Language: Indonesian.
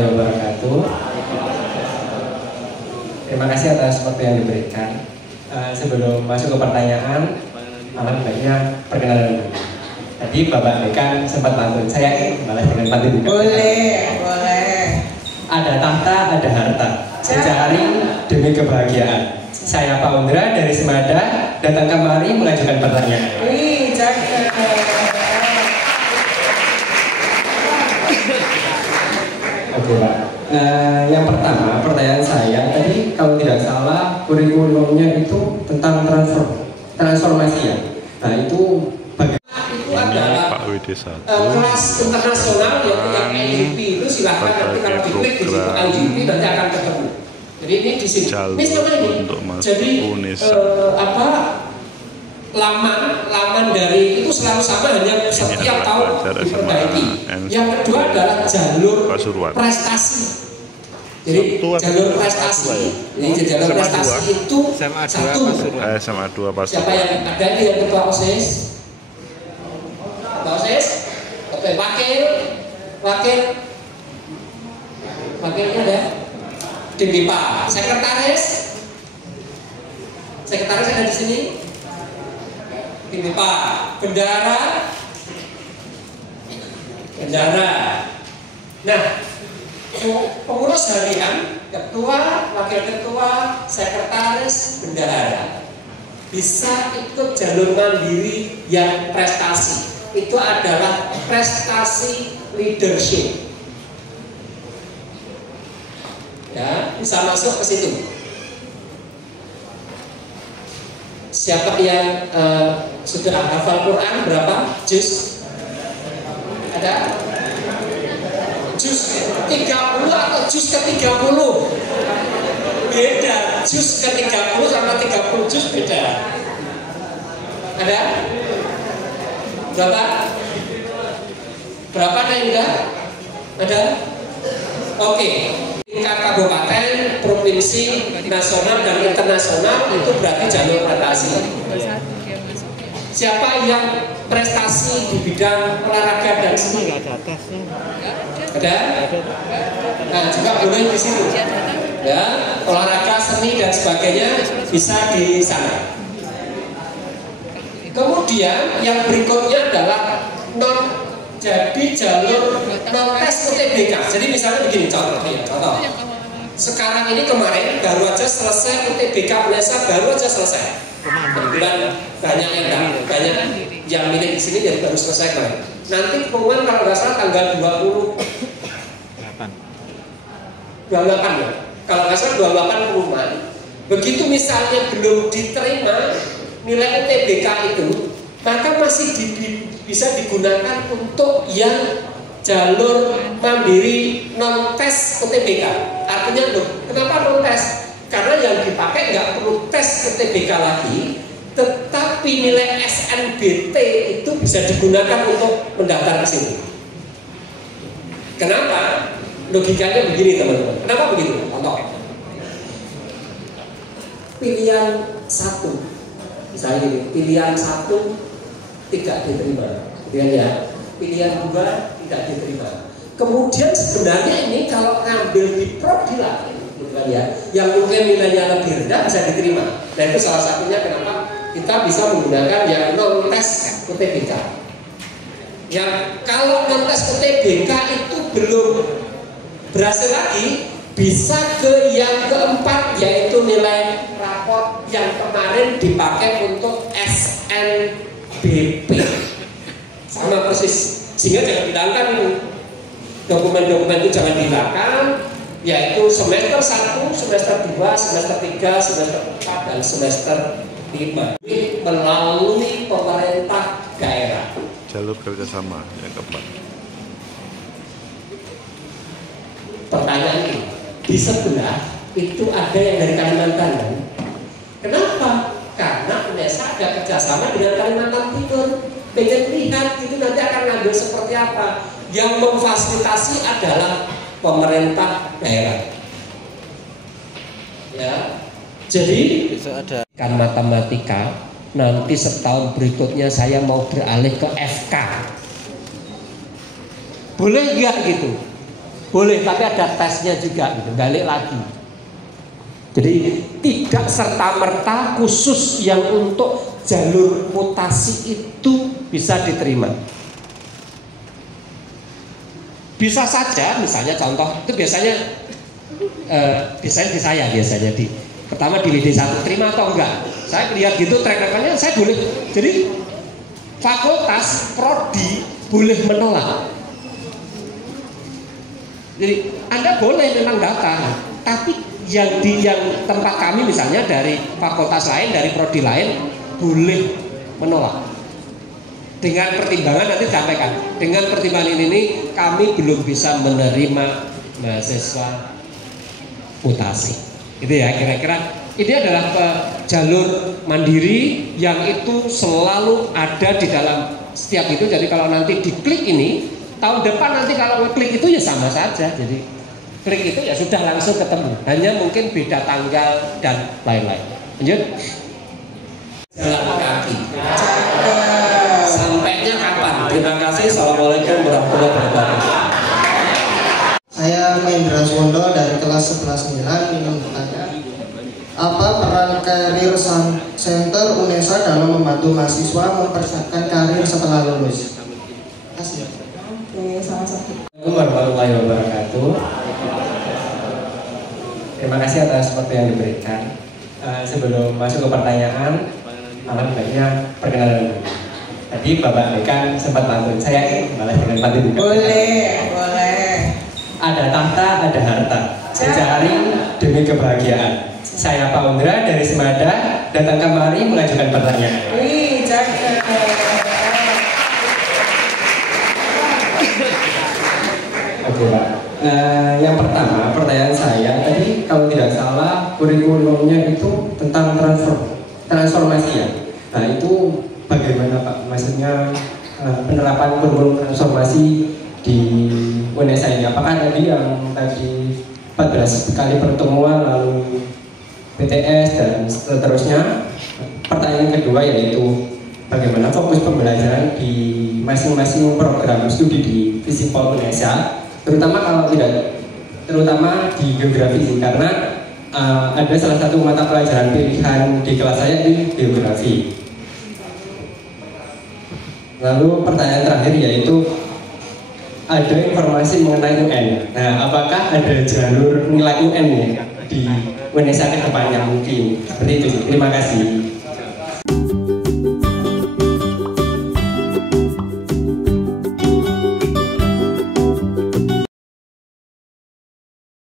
warahmatullahi wabarakatuh. Terima kasih atas waktu yang diberikan. Sebelum masuk ke pertanyaan, baiknya perkenalan dulu. Tadi Bapak Dekan sempat pantun, saya ingin balas dengan pantun juga. Boleh. Ada tahta, ada harta, mencari demi kebahagiaan. Saya Pak Undra dari Semada, datang kemari mengajukan pertanyaan. Wih, cakep. Oke Pak, yang pertama pertanyaan saya tadi kalau tidak salah kurikulumnya itu tentang transformasi ya. Nah itu bagaimana? Pak WD1 Kelas internasional yang IUP itu silahkan nanti kalau diklik di situ IUP nanti akan ketemu. Jadi ini di sini. Ini sama ini. Jadi laman dari itu selalu sama, hanya setiap tahun diperbaiki. Yang kedua adalah jalur prestasi. Jadi jalur prestasi. Jadi jalur prestasi itu satu. SMA 2 Pasuruan. Siapa yang ada di yang ketua OSIS? Ketua OSIS? Oke, wakilnya ada. Dimdipa. Sekretaris ada di sini. Dimdipa. Bendara. Nah, pengurus harian, ketua, wakil ketua, sekretaris, bendahara bisa ikut jalur mandiri yang prestasi. Itu adalah prestasi leadership. Ya, bisa masuk ke situ. Siapa yang sudah hafal Quran berapa juz? Ada? Juz 30 atau juz ke-30? Beda. Juz ke-30 sama 30 juz beda. Ada? Berapa ada yang enggak? Ada? Oke. Tingkat kabupaten, provinsi, nasional dan internasional itu berarti jalur prestasi. Siapa yang prestasi di bidang olahraga dan seni? Ada? Nah, juga boleh di situ. Ya, olahraga, seni dan sebagainya bisa di sana. Kemudian yang berikutnya adalah jadi jalur non-tes UTBK. Jadi misalnya begini contoh. Sekarang ini kemarin baru aja selesai UTBK UNESA, baru aja selesai. Kebetulan banyak yang milih di sini jadi baru selesai kemarin. Nanti pengumuman kalau nggak salah tanggal 28 ya. Kalau nggak salah 28 pengumuman. Begitu misalnya belum diterima nilai UTBK itu, maka masih bisa digunakan untuk yang jalur mandiri non-tes UTBK. Artinya loh, kenapa non-tes? Karena yang dipakai nggak perlu tes UTBK lagi, tetapi nilai SNBT itu bisa digunakan untuk mendaftar ke sini. Kenapa? Logikanya begini teman-teman. Kenapa begitu? Contoh. Pilihan 1. Misalnya ini, pilihan 1 tidak diterima, pilihan 2 tidak diterima. Kemudian sebenarnya ini kalau ngambil di prodi lain, yang mungkin nilainya lebih rendah bisa diterima. Nah itu salah satunya kenapa kita bisa menggunakan yang non-tes UTBK. Yang kalau non-tes UTBK itu belum berhasil lagi, bisa ke yang keempat, yaitu nilai raport yang kemarin dipakai untuk SNBP. Sama persis, sehingga jangan dihilangkan itu. Dokumen-dokumen itu jangan dihilangkan, yaitu semester 1, semester 2, semester 3, semester 4, dan semester 5. Ini melalui pemerintah daerah. Jalur kerjasama yang keempat. Pertanyaan ini, di sebelah itu ada yang dari Kalimantan kan? Kenapa? Karena UNESA ada kerjasama dengan Kalimantan Timur. Pengen lihat itu nanti akan ngambil seperti apa. Yang memfasilitasi adalah pemerintah daerah. Ya, jadi kan matematika. Nanti setahun berikutnya saya mau beralih ke FK. Boleh nggak gitu? boleh, tapi ada tesnya juga gitu, balik lagi. Jadi tidak serta-merta khusus yang untuk jalur mutasi itu bisa diterima. Bisa saja, misalnya contoh itu biasanya di saya biasanya pertama di WD1 terima atau enggak. Saya lihat gitu track recordnya, saya boleh. Jadi fakultas prodi boleh menolak. Jadi Anda boleh memang daftar, tapi yang tempat kami misalnya dari fakultas lain, dari prodi lain boleh menolak. Dengan pertimbangan nanti disampaikan. Dengan pertimbangan ini kami belum bisa menerima mahasiswa mutasi. Itu ya kira-kira. Ini adalah jalur mandiri yang itu selalu ada di dalam setiap itu. Jadi kalau nanti diklik ini, tahun depan nanti kalau ngeklik itu ya sama saja. Jadi klik itu ya sudah langsung ketemu. Hanya mungkin beda tanggal dan lain-lain. Lanjut. Jalan kaki. Sampainya kapan? Terima kasih. Assalamualaikum warahmatullahi wabarakatuh. Saya Mahendra Suwondo dari kelas 11-9 ingin bertanya, apa peran Career Center UNESA dalam membantu mahasiswa mempersiapkan karir setelah lulus? Terima kasih. Oke, sama-sama. Assalamualaikum warahmatullahi wabarakatuh. Terima kasih atas waktu yang diberikan. Sebelum masuk ke pertanyaan, baiknya perkenalan dulu. Tadi Bapak Dekan sempat pantun, saya ingin balas dengan pantun juga. Boleh. Ada tahta, ada harta, mencari demi kebahagiaan. Saya Pak Undra dari Semada, datang kemari mengajukan pertanyaan. Wih, cakep. Oke Pak. Yang pertama, pertanyaan saya tadi kalau tidak salah kurikulumnya itu tentang transformasi ya. Nah itu bagaimana Pak? Maksudnya penerapan kurikulum transformasi di UNESA ini. Apakah tadi yang tadi 14 kali pertemuan lalu PTS dan seterusnya? Pertanyaan kedua yaitu bagaimana fokus pembelajaran di masing-masing program studi di Visipol UNESA, terutama di geografi ini, karena ada salah satu mata pelajaran pilihan di kelas saya di geografi. Lalu pertanyaan terakhir yaitu ada informasi mengenai UN. Nah, apakah ada jalur nilai UN ya di UNESA ke depannya mungkin? Seperti itu. Terima kasih.